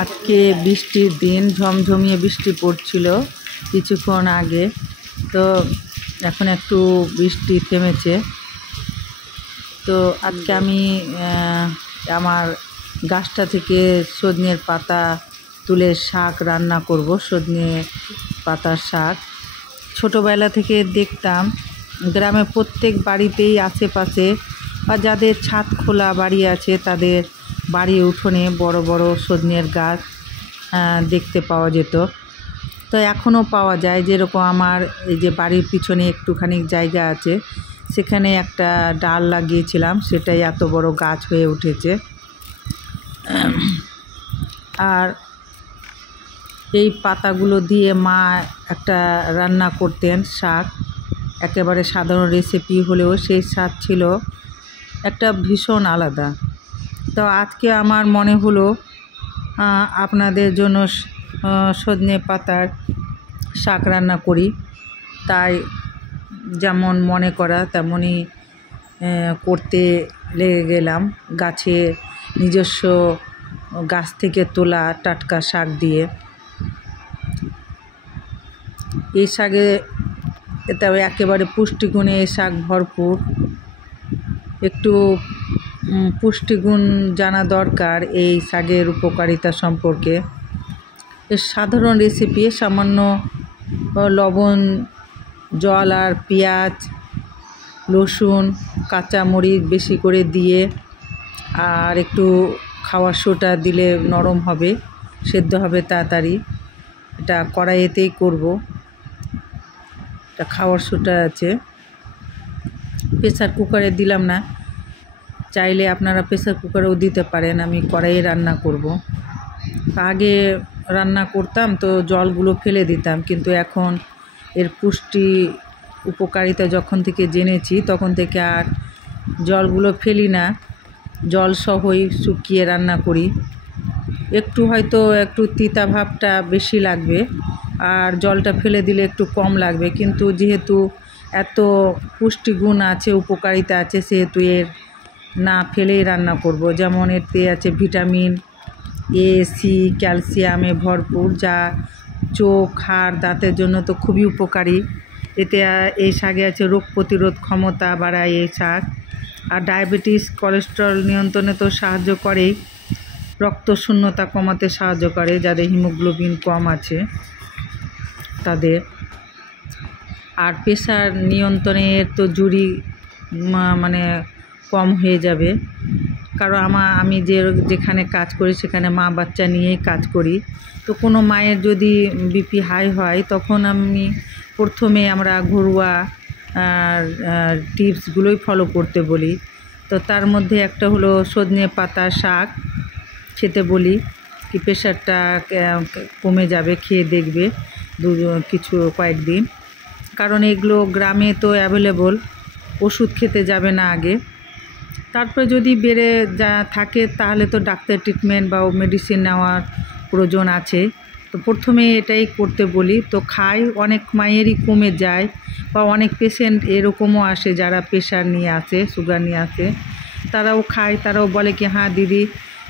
আজকে বৃষ্টির দিন, ঝমঝমিয়ে বৃষ্টি পড়ছিল কিছুক্ষণ আগে। তো এখন একটু বৃষ্টি থেমেছে। তো আজকে আমি আমার গাছটা থেকে সজনের পাতা তুলে শাক রান্না করব। সজনে পাতার শাক ছোটোবেলা থেকে দেখতাম গ্রামে প্রত্যেক বাড়িতেই আশেপাশে বা যাদের ছাদ খোলা বাড়ি আছে তাদের বাড়ির উঠোনে বড় বড় সজনের গাছ দেখতে পাওয়া যেত। তো এখনও পাওয়া যায়। যেরকম আমার এই যে বাড়ির পিছনে একটুখানি জায়গা আছে, সেখানে একটা ডাল লাগিয়েছিলাম, সেটাই এত বড় গাছ হয়ে উঠেছে। আর এই পাতাগুলো দিয়ে মা একটা রান্না করতেন শাক, একেবারে সাধারণ রেসিপি হলেও সেই স্বাদ ছিল একটা ভীষণ আলাদা। তো আজকে আমার মনে হলো আপনাদের জন্য সজনে পাতার শাক রান্না করি। তাই যেমন মনে করা তেমনই করতে লেগে গেলাম। গাছে নিজস্ব গাছ থেকে তোলা টাটকা শাক দিয়ে। এই শাকে তবে একেবারে পুষ্টিগুণে এই শাক ভরপুর। একটু পুষ্টিগুণ জানা দরকার এই শাকের উপকারিতা সম্পর্কে। এর সাধারণ রেসিপি, সামান্য লবণ, জল আর পেঁয়াজ, রসুন, কাঁচামরিচ বেশি করে দিয়ে আর একটু খাওয়ার সোডা দিলে নরম হবে, সেদ্ধ হবে তাড়াতাড়ি। এটা কড়াইতেই করব। এটা খাওয়ার সোডা আছে, প্রেসার কুকারে দিলাম না। চাইলে আপনারা প্রেসার কুকারেও দিতে পারেন। আমি কড়াইয়ে রান্না করব। আগে রান্না করতাম তো জলগুলো ফেলে দিতাম, কিন্তু এখন এর পুষ্টি উপকারিতা যখন থেকে জেনেছি তখন থেকে আর জলগুলো ফেলি না, জল সহই শুকিয়ে রান্না করি। একটু হয়তো একটু তিতা ভাবটা বেশি লাগবে আর জলটা ফেলে দিলে একটু কম লাগবে, কিন্তু যেহেতু এত পুষ্টিগুণ আছে, উপকারিতা আছে, সেহেতু এর না ফেলেই রান্না করব। যেমন এতে আছে ভিটামিন এ, সি, ক্যালসিয়ামে ভরপুর, যা চোখ, হাড়, দাঁতের জন্য তো খুবই উপকারী। এতে এই শাকে আছে রোগ প্রতিরোধ ক্ষমতা বাড়ায় এই শাক। আর ডায়াবেটিস, কোলেস্টেরল নিয়ন্ত্রণে তো সাহায্য করেই, রক্ত শূন্যতা কমাতে সাহায্য করে যাদের হিমোগ্লোবিন কম আছে তাদের। আর প্রেশার নিয়ন্ত্রণের তো জুড়ি মানে কম হয়ে যাবে। কারণ আমি যেখানে কাজ করি সেখানে মা বাচ্চা নিয়েই কাজ করি। তো কোনো মায়ের যদি বিপি হাই হয় তখন প্রথমে আমরা ঘরোয়া টিপসগুলোই ফলো করতে বলি। তো তার মধ্যে একটা হলো সজনে পাতা শাক খেতে বলি, কি প্রেশারটা কমে যাবে, খেয়ে দেখবে কয়েকদিন। কারণ এগুলো গ্রামে তো অ্যাভেলেবল, ওষুধ খেতে যাবে না আগে। তারপরে যদি বেড়ে থাকে তাহলে তো ডাক্তার ট্রিটমেন্ট বা মেডিসিন নেওয়ার প্রয়োজন আছে। তো প্রথমে এটাই করতে বলি। তো খাই, অনেক মায়েরই কমে যায়, বা অনেক পেশেন্ট এরকমও আসে যারা প্রেশার নিয়ে আসে, সুগার নিয়ে আসে, তারাও খায়। তারাও বলে কি হ্যাঁ দিদি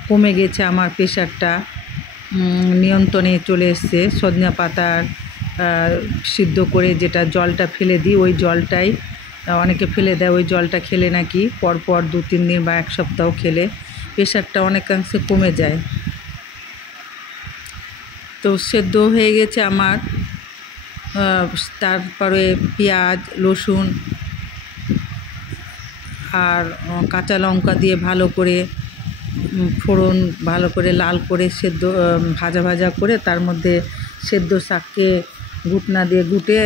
কমে গেছে, আমার প্রেশারটা নিয়ন্ত্রণে চলে এসছে। সজনে পাতার সিদ্ধ করে যেটা জলটা ফেলে দিই, ওই জলটাই অনেকে ফেলে দেয়, ওই জলটা খেলে নাকি পরপর 2-3 দিন বা 1 সপ্তাহ খেলে প্রেশারটা অনেকাংশে কমে যায়। তো সেদ্ধ হয়ে গেছে আমার। তারপরে পেঁয়াজ, রসুন আর কাঁচা লঙ্কা দিয়ে ভালো করে ফোড়ন, ভালো করে লাল করে সেদ্ধ ভাজা করে তার মধ্যে সেদ্ধ শাককে ঘুটনা দিয়ে ঘুটে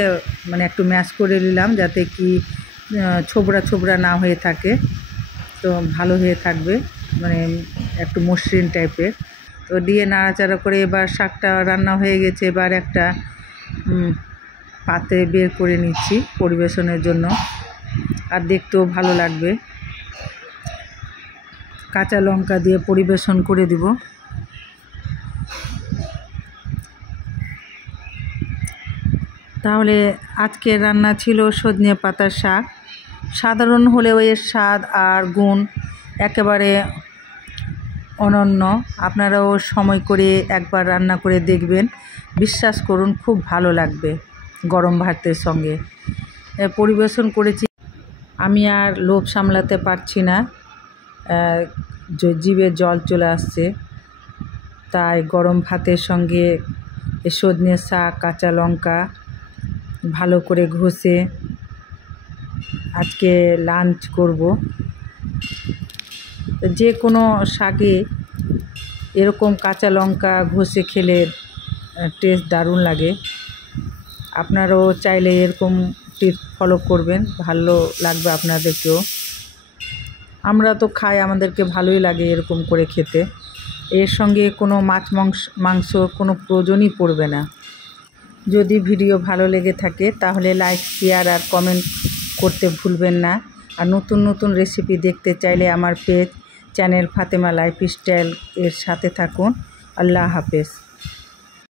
মানে একটু ম্যাশ করে নিলাম, যাতে কি ছোবড়া না হয়ে থাকে। তো ভালো হয়ে থাকবে, মানে একটু মসৃণ টাইপের। তো দিয়ে নাড়াচাড়া করে এবার শাকটা রান্না হয়ে গেছে। এবার একটা পাত্রে বের করে নিচ্ছি পরিবেশনের জন্য, আর দেখতেও ভালো লাগবে। কাঁচা লঙ্কা দিয়ে পরিবেশন করে দিব। তাহলে আজকের রান্না ছিল সজনে পাতার শাক। সাধারণ হলেও এর স্বাদ আর গুণ একেবারে অনন্য। আপনারাও সময় করে একবার রান্না করে দেখবেন, বিশ্বাস করুন খুব ভালো লাগবে গরম ভাতের সঙ্গে। পরিবেশন করেছি, আমি আর লোভ সামলাতে পারছি না, জিভে জল চলে আসছে। তাই গরম ভাতের সঙ্গে সজনে শাক, কাঁচা লঙ্কা ভালো করে ঘষে আজকে লাঞ্চ করব। যে কোনো শাকে এরকম কাঁচা লঙ্কা ঘষে খেলে টেস্ট দারুণ লাগে। আপনারাও চাইলে এরকম টিপস ফলো করবেন, ভালো লাগবে আপনাদেরকেও। আমরা তো খাই, আমাদেরকে ভালোই লাগে এরকম করে খেতে। এর সঙ্গে কোনো মাংস কোনো প্রয়োজনই পড়বে না। যদি ভিডিও ভালো লেগে থাকে তাহলে লাইক, শেয়ার আর কমেন্ট করতে ভুলবেন না। আর নতুন নতুন রেসিপি দেখতে চাইলে আমার চ্যানেল ফাতেমা লাইফস্টাইল এর সাথে থাকুন। আল্লাহ হাফেজ।